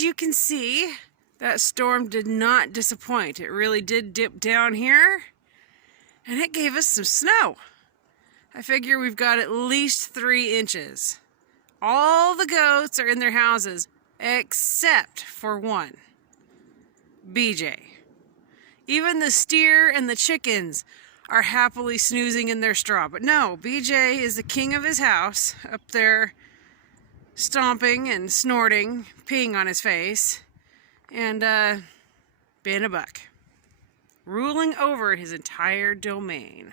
as you can see, that storm did not disappoint. It really did dip down here, and it gave us some snow. I figure we've got at least 3 inches. All the goats are in their houses, except for one, BJ. Even the steer and the chickens are happily snoozing in their straw. But no, BJ is the king of his house, up there stomping and snorting, peeing on his face, and being a buck, ruling over his entire domain.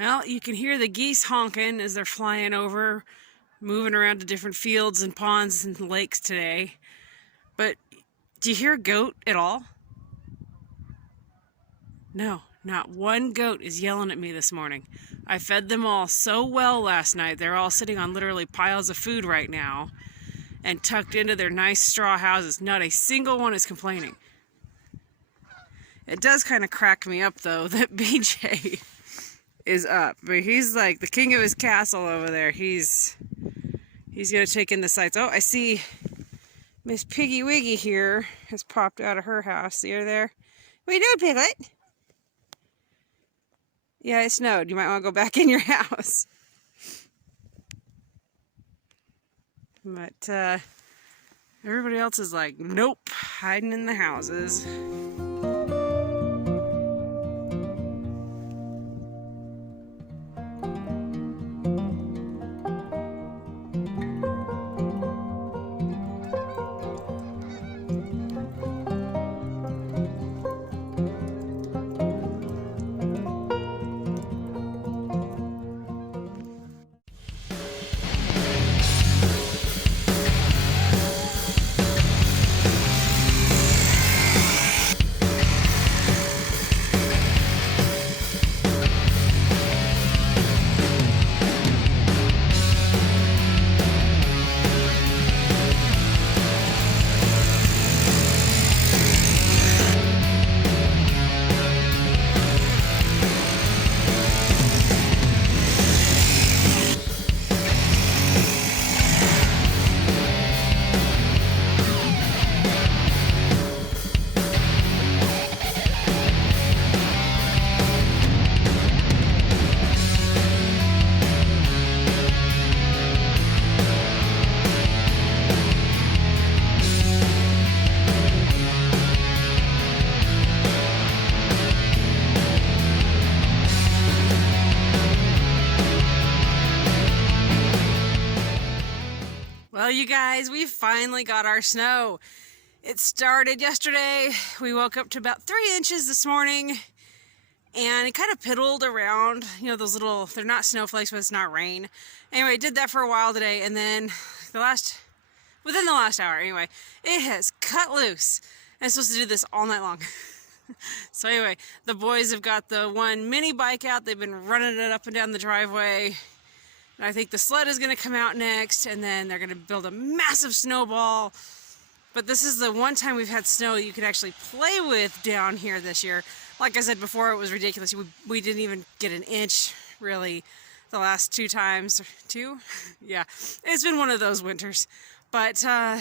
Well, you can hear the geese honking as they're flying over, moving around to different fields and ponds and lakes today. But do you hear a goat at all? No, not one goat is yelling at me this morning. I fed them all so well last night. They're all sitting on literally piles of food right now and tucked into their nice straw houses. Not a single one is complaining. It does kind of crack me up, though, that BJ is up, but he's like the king of his castle over there. He's gonna take in the sights. Oh, I see Miss Piggy Wiggy here has popped out of her house. See her there? What are you doing, Piglet? Yeah, it snowed. You might want to go back in your house. But everybody else is like, nope, hiding in the houses. Well, you guys, we finally got our snow. It started yesterday. We woke up to about 3 inches this morning, and it kind of piddled around. You know, those little, they're not snowflakes, but it's not rain. Anyway, it did that for a while today, and then within the last hour, anyway, it has cut loose. And it's supposed to do this all night long. So anyway, the boys have got the one mini bike out. They've been running it up and down the driveway. And I think the sled is going to come out next, and then they're going to build a massive snowball. But this is the one time we've had snow you could actually play with down here this year. Like I said before, it was ridiculous. We didn't even get an inch, really, the last 2 times. 2? Yeah, it's been one of those winters. But, yeah,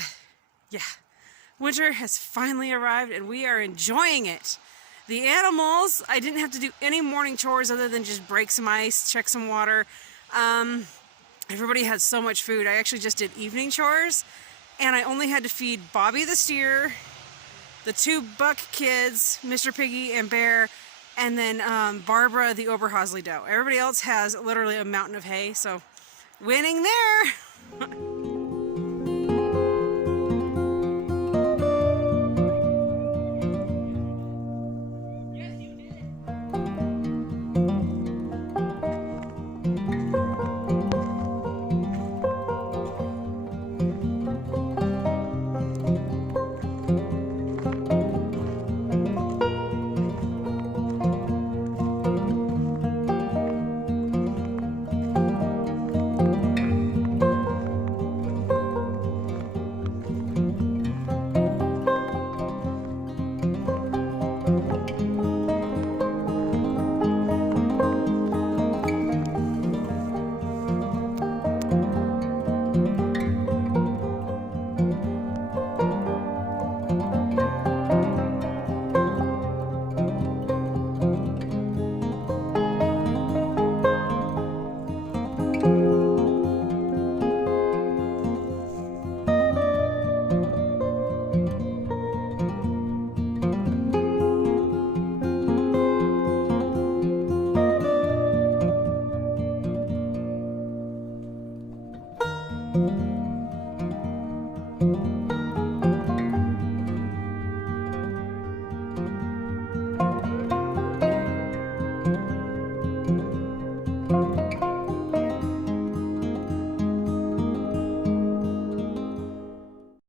winter has finally arrived, and we are enjoying it. The animals, I didn't have to do any morning chores other than just break some ice, check some water. Everybody had so much food. I actually just did evening chores, and I only had to feed Bobby the steer, the 2 buck kids, Mr. Piggy and Bear, and then Barbara the Oberhausley doe. Everybody else has literally a mountain of hay, so winning there. you.